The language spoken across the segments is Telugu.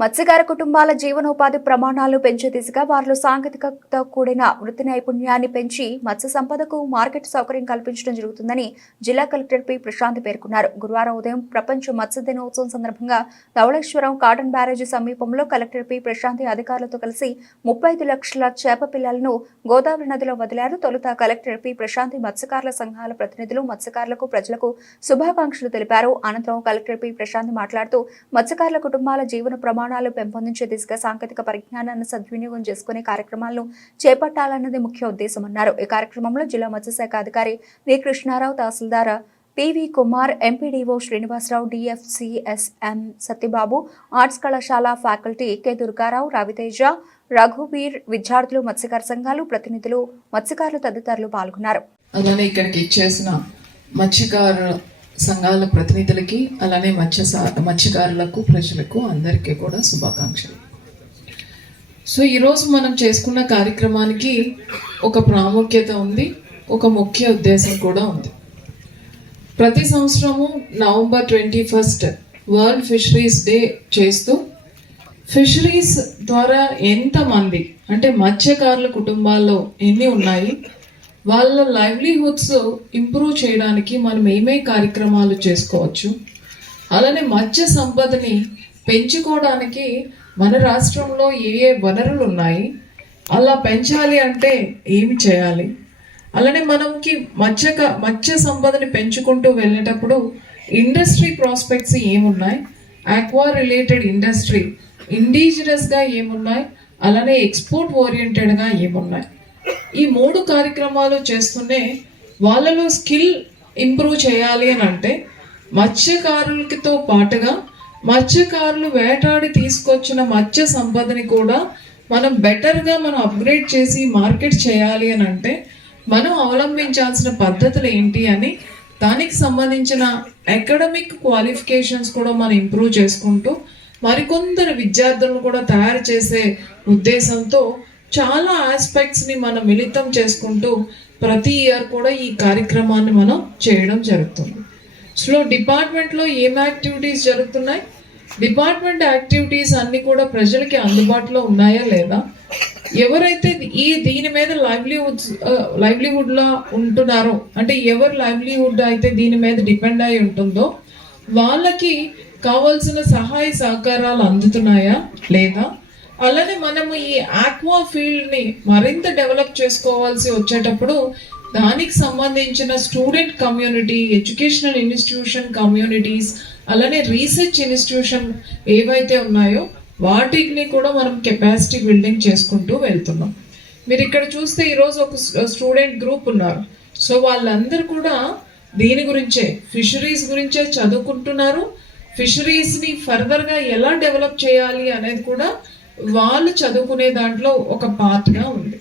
మత్స్యకార కుటుంబాల జీవనోపాధి ప్రమాణాలు పెంచే దిశగా వారిలో సాంకేతికత కూడిన వృత్తి నైపుణ్యాన్ని పెంచి మత్స్య సంపదకు మార్కెట్ సౌకర్యం కల్పించడం జరుగుతుందని జిల్లా కలెక్టర్ పి ప్రశాంత్ పేర్కొన్నారు. గురువారం ఉదయం ప్రపంచ మత్స్య దినోత్సవం సందర్భంగా ధవళేశ్వరం కాటన్ బ్యారేజీ సమీపంలో కలెక్టర్ పి ప్రశాంత్ అధికారులతో కలిసి 35 లక్షల చేప పిల్లలను గోదావరి నదిలో వదిలారు. తొలుత కలెక్టర్ పి ప్రశాంత్ మత్స్యకారుల సంఘాల ప్రతినిధులు మత్స్యకారులకు ప్రజలకు శుభాకాంక్షలు తెలిపారు. అనంతరం కలెక్టర్ పి ప్రశాంత్ మాట్లాడుతూ మత్స్యకారుల కుటుంబాల జీవన ప్రమాణాలు పెంపొందించే దిశగా సాంకేతిక పరిజ్ఞానాన్ని సద్వినియోగం చేసుకునే కార్యక్రమాలను చేపట్టాలన్నది ముఖ్య ఉద్దేశమన్నారు. ఈ కార్యక్రమంలో జిల్లా మత్స్యశాఖ అధికారి V Krishnarao, tahsildar P V Kumar, MPDO Srinivasarao, DFCSM Satyababu, arts కళాశాల ఫ్యాకల్టీ కె దుర్గారావు, రవితేజ, రఘువీర్, విద్యార్థులు, మత్స్యకార సంఘాలు ప్రతినిధులు, మత్స్యకారులు తదితరులు పాల్గొన్నారు. అలానే ఇక్కడికి ఇచ్చేసిన మత్స్యకార సంఘాల ప్రతినిధులకి, అలానే మత్స్యకారులకు, ప్రజలకు అందరికీ కూడా శుభాకాంక్షలు. సో ఈరోజు మనం చేసుకున్న కార్యక్రమానికి ఒక ప్రాముఖ్యత ఉంది, ఒక ముఖ్య ఉద్దేశం కూడా ఉంది. ప్రతి సంవత్సరము నవంబర్ 21 వరల్డ్ ఫిషరీస్ డే చేస్తూ ఫిషరీస్ ద్వారా ఎంతమంది అంటే మత్స్యకారుల కుటుంబాల్లో ఎన్ని ఉన్నాయి, వాళ్ళ లైవ్లీహుడ్స్ ఇంప్రూవ్ చేయడానికి మనం ఏమే కార్యక్రమాలు చేసుకోవచ్చు, అలానే మత్స్య సంపదని పెంచుకోవడానికి మన రాష్ట్రంలో ఏ వనరులు ఉన్నాయి, అలా పెంచాలి అంటే ఏమి చేయాలి, అలానే మనకి మత్స్య సంపదని పెంచుకుంటూ వెళ్ళేటప్పుడు ఇండస్ట్రీ ప్రాస్పెక్ట్స్ ఏమున్నాయి, ఆక్వా రిలేటెడ్ ఇండస్ట్రీ ఇండిజినస్గా ఏమున్నాయి, అలానే ఎక్స్పోర్ట్ ఓరియంటెడ్గా ఏమున్నాయి. ఈ 3 కార్యక్రమాలు చేస్తూనే వాళ్ళలో స్కిల్ ఇంప్రూవ్ చేయాలి అని అంటే మత్స్యకారులతో పాటుగా మత్స్యకారులు వేటాడి తీసుకొచ్చిన మత్స్య సంపదని కూడా మనం బెటర్గా అప్గ్రేడ్ చేసి మార్కెట్ చేయాలి అని అంటే మనం అవలంబించాల్సిన పద్ధతులు ఏంటి అని దానికి సంబంధించిన అకాడమిక్ క్వాలిఫికేషన్స్ కూడా మనం ఇంప్రూవ్ చేసుకుంటూ మరికొందరు విద్యార్థులను కూడా తయారు చేసే ఉద్దేశంతో చాలా ఆస్పెక్ట్స్ని మనం మిళితం చేసుకుంటూ ప్రతి ఇయర్ కూడా ఈ కార్యక్రమాన్ని మనం చేయడం జరుగుతుంది. సో డిపార్ట్మెంట్లో ఏం యాక్టివిటీస్ జరుగుతున్నాయి, డిపార్ట్మెంట్ యాక్టివిటీస్ అన్నీ కూడా ప్రజలకి అందుబాటులో ఉన్నాయా లేదా, ఎవరైతే దీని మీద లైవ్లీహుడ్లా ఉంటున్నారో అంటే ఎవరు లైవ్లీహుడ్ అయితే దీని మీద డిపెండ్ అయి ఉంటుందో వాళ్ళకి కావాల్సిన సహాయ సహకారాలు అందుతున్నాయా లేదా, అలానే మనము ఈ ఆక్వా ఫీల్డ్ని మరింత డెవలప్ చేసుకోవాల్సి వచ్చేటప్పుడు దానికి సంబంధించిన student community, educational institution communities, అలానే రీసెర్చ్ ఇన్స్టిట్యూషన్ ఏవైతే ఉన్నాయో వాటిని కూడా మనం కెపాసిటీ బిల్డింగ్ చేసుకుంటూ వెళ్తున్నాం. మీరు ఇక్కడ చూస్తే ఈరోజు ఒక స్టూడెంట్ గ్రూప్ ఉన్నారు. సో వాళ్ళందరూ కూడా దీని గురించే ఫిషరీస్ గురించే చదువుకుంటున్నారు. ఫిషరీస్ని ఫర్దర్గా ఎలా డెవలప్ చేయాలి అనేది కూడా వాళ్ళు చదువుకునే దాంట్లో ఒక పార్ట్గా ఉంది.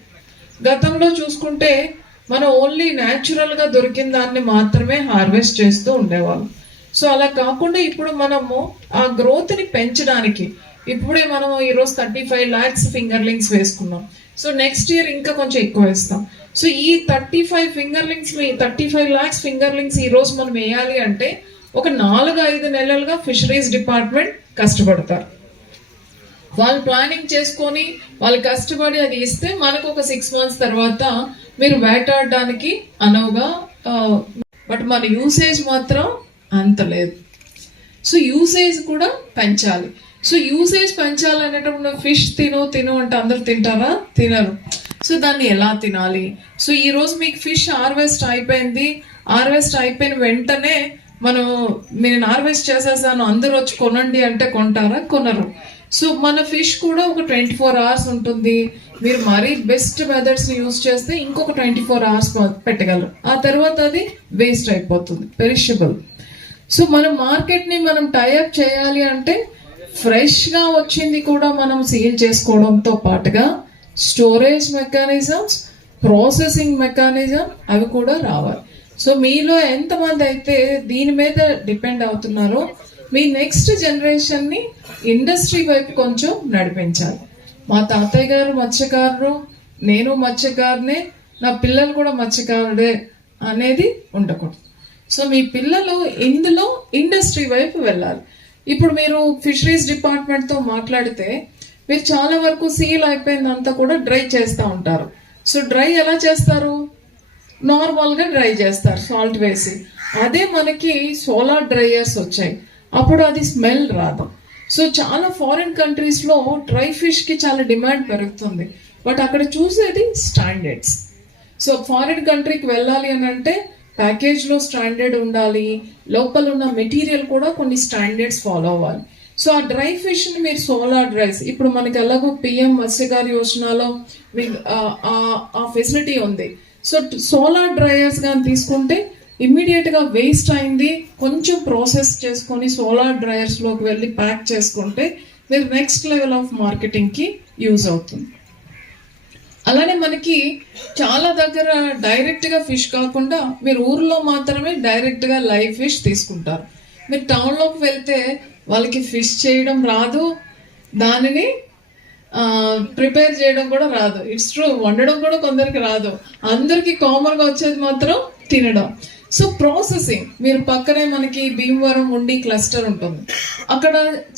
గతంలో చూసుకుంటే మనం ఓన్లీ న్యాచురల్గా దొరికిన దాన్ని మాత్రమే హార్వెస్ట్ చేస్తూ ఉండేవాళ్ళం. సో అలా కాకుండా ఇప్పుడు మనము ఆ గ్రోత్ని పెంచడానికి ఇప్పుడే మనం ఈరోజు 35 lakhs ఫింగర్లింగ్స్ వేసుకున్నాం. సో నెక్స్ట్ ఇయర్ ఇంకా కొంచెం ఎక్కువ వేస్తాం. సో ఈ 35 lakhs ఫింగర్లింగ్స్ ఈరోజు మనం వేయాలి అంటే ఒక 4-5 నెలలుగా ఫిషరీస్ డిపార్ట్మెంట్ కష్టపడతారు. వాళ్ళు ప్లానింగ్ చేసుకొని వాళ్ళు కష్టపడి అది ఇస్తే మనకు ఒక 6 months తర్వాత మీరు వేటాడడానికి అనువుగా, బట్ మన యూసేజ్ మాత్రం అంత లేదు. సో యూసేజ్ కూడా పెంచాలి. సో యూసేజ్ పెంచాలనేటప్పుడు ఫిష్ తిను అంటే అందరు తింటారా? తినరు. సో దాన్ని ఎలా తినాలి? సో ఈరోజు మీకు ఫిష్ హార్వెస్ట్ అయిపోయిన వెంటనే నేను హార్వెస్ట్ చేసేసాను అందరూ వచ్చి కొనండి అంటే కొంటారా? కొనరు. సో మన ఫిష్ కూడా ఒక 24 hours ఉంటుంది. మీరు మరీ బెస్ట్ మెథడ్స్ని యూజ్ చేస్తే ఇంకొక 24 hours పెట్టగలరు. ఆ తర్వాత అది వేస్ట్ అయిపోతుంది, పెరిషబుల్. సో మన మార్కెట్ని మనం టైఅప్ చేయాలి అంటే ఫ్రెష్గా వచ్చింది కూడా మనం సేల్ చేసుకోవడంతో పాటుగా స్టోరేజ్ మెకానిజమ్స్, ప్రాసెసింగ్ మెకానిజం అవి కూడా రావాలి. సో మీలో ఎంతమంది అయితే దీని మీద డిపెండ్ అవుతున్నారో మీ నెక్స్ట్ జనరేషన్ని ఇండస్ట్రీ వైపు కొంచెం నడిపించాలి. మా తాతయ్య గారు మత్స్యకారులు, నేను మత్స్యకారునే, నా పిల్లలు కూడా మత్స్యకారుడే అనేది ఉండకూడదు. సో మీ పిల్లలు ఇందులో ఇండస్ట్రీ వైపు వెళ్ళాలి. ఇప్పుడు మీరు ఫిషరీస్ డిపార్ట్మెంట్తో మాట్లాడితే మీరు చాలా వరకు సీల్ అయిపోయిందంతా కూడా డ్రై చేస్తూ ఉంటారు. సో డ్రై ఎలా చేస్తారు? నార్మల్గా డ్రై చేస్తారు సాల్ట్ వేసి. అదే మనకి సోలార్ డ్రైయర్స్ వచ్చాయి, అప్పుడు అది స్మెల్ రాదు. సో చాలా ఫారిన్ కంట్రీస్లో డ్రై ఫిష్కి చాలా డిమాండ్ పెరుగుతుంది, బట్ అక్కడ చూసేది స్టాండర్డ్స్. సో ఫారిన్ కంట్రీకి వెళ్ళాలి అని అంటే ప్యాకేజ్లో స్టాండర్డ్ ఉండాలి, లోపల ఉన్న మెటీరియల్ కూడా కొన్ని స్టాండర్డ్స్ ఫాలో అవ్వాలి. సో ఆ డ్రై ఫిష్ని మీరు సోలార్ డ్రైస్, ఇప్పుడు మనకి ఎలాగో పిఎం మత్స్యకార యోజనలో మీకు ఆ ఫెసిలిటీ ఉంది. సో సోలార్ డ్రైయర్స్ కానీ తీసుకుంటే ఇమ్మీడియట్గా వేస్ట్ అయింది కొంచెం ప్రాసెస్ చేసుకొని సోలార్ డ్రైయర్స్లోకి వెళ్ళి ప్యాక్ చేసుకుంటే మీరు నెక్స్ట్ లెవెల్ ఆఫ్ మార్కెటింగ్కి యూజ్ అవుతుంది. అలానే మనకి చాలా దగ్గర డైరెక్ట్గా ఫిష్ కాకుండా మీరు ఊర్లో మాత్రమే డైరెక్ట్గా లైవ్ ఫిష్ తీసుకుంటారు. మీరు టౌన్లోకి వెళ్తే వాళ్ళకి ఫిష్ చేయడం రాదు, దానిని ప్రిపేర్ చేయడం కూడా రాదు. ఇట్స్ ట్రూ, వండడం కూడా కొందరికి రాదు. అందరికి కామన్గా వచ్చేది మాత్రం తినడం. సో ప్రాసెసింగ్, మీరు పక్కనే మనకి భీమవరం ఉండి క్లస్టర్ ఉంటుంది, అక్కడ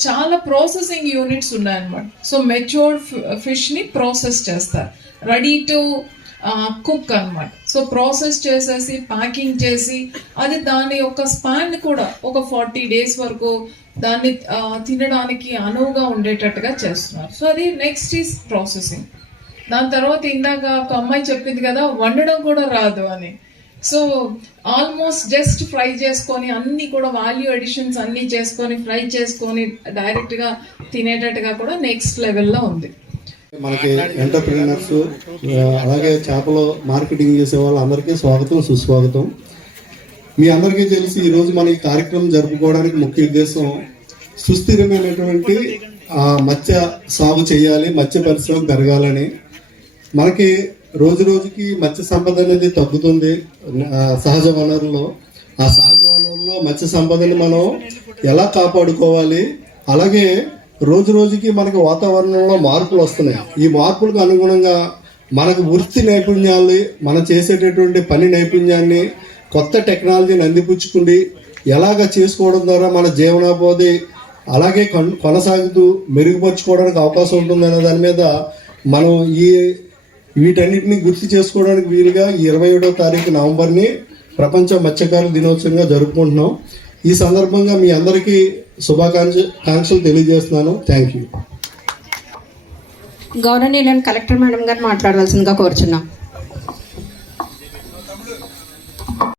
చాలా ప్రాసెసింగ్ యూనిట్స్ ఉన్నాయన్నమాట. సో మెచ్యూర్డ్ ఫిష్ని ప్రాసెస్ చేస్తారు, రెడీ టు కుక్ అన్నమాట. సో ప్రాసెస్ చేసేసి ప్యాకింగ్ చేసి అది దాని యొక్క స్పాన్ కూడా ఒక 40 days వరకు దాన్ని తినడానికి అనువుగా ఉండేటట్టుగా చేస్తున్నారు. సో అది నెక్స్ట్ ఈస్ ప్రాసెసింగ్. దాని తర్వాత ఇందాక ఒక అమ్మాయి చెప్పింది కదా వండడం కూడా రాదు అని. సో ఆల్మోస్ట్ జస్ట్ ఫ్రై చేసుకొని అన్ని కూడా వాల్యూ అడిషన్స్ అన్ని చేసుకొని ఫ్రై చేసుకొని డైరెక్ట్గా తినేటట్టుగా కూడా నెక్స్ట్ లెవెల్లో ఉంది. మనకి ఎంటర్ప్రీనర్స్ అలాగే చేపలు మార్కెటింగ్ చేసే వాళ్ళందరికీ స్వాగతం, సుస్వాగతం. మీ అందరికీ తెలిసి ఈరోజు మన ఈ కార్యక్రమం జరుపుకోవడానికి ముఖ్య ఉద్దేశం సుస్థిరమైనటువంటి మత్స్య సాగు చేయాలి, మత్స్య పరిశ్రమ పెరగాలని. మనకి రోజు రోజుకి మత్స్య సంపద అనేది తగ్గుతుంది సహజ వనరుల్లో. ఆ సహజ వనరుల్లో మత్స్య సంపదని మనం ఎలా కాపాడుకోవాలి, అలాగే రోజు రోజుకి మనకి వాతావరణంలో మార్పులు వస్తున్నాయి. ఈ మార్పులకు అనుగుణంగా మనకు వృత్తి నైపుణ్యాలు, మనం చేసేటటువంటి పని నైపుణ్యాన్ని, కొత్త టెక్నాలజీని అందిపుచ్చుకుండి ఎలాగ చేసుకోవడం ద్వారా మన జీవనోపాధి అలాగే కొనసాగుతూ మెరుగుపరుచుకోవడానికి అవకాశం ఉంటుందనే దాని మీద మనం వీటన్నిటిని గుర్తు చేసుకోవడానికి వీలుగా 27వ తారీఖు నవంబర్ని ప్రపంచ మత్స్యకారుల దినోత్సవంగా జరుపుకుంటున్నాం. ఈ సందర్భంగా మీ అందరికీ శుభాకాంక్షలు తెలియజేస్తున్నాను. Thank you. గౌరవనీయులైన కలెక్టర్ మేడం గారు మాట్లాడవలసిందిగా కోరుచున్నాం.